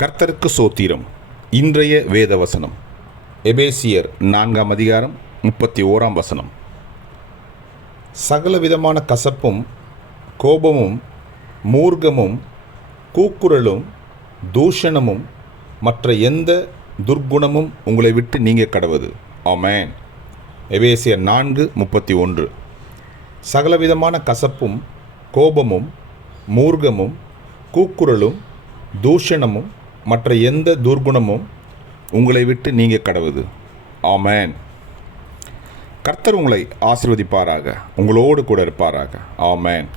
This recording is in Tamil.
கர்த்தருக்கு சோத்திரம். இன்றைய வேத வசனம் எபேசியர் 4ஆம் அதிகாரம் 31ஆம் வசனம். சகலவிதமான கசப்பும் கோபமும் மூர்க்கமும் கூக்குரலும் தூஷணமும் மற்ற எந்த துர்க்குணமும் உங்களை விட்டு நீங்க கடவது. ஆமென். எபேசியர் 4:31. சகலவிதமான கசப்பும் கோபமும் மூர்க்கமும் கூக்குரலும் தூஷணமும் மற்ற எந்த துர்க்குணமும் உங்களை விட்டு நீங்க கடவுது. ஆமென். கர்த்தர் உங்களை ஆசீர்வதிப்பாராக, உங்களோடு கூட இருப்பாராக. ஆமென்.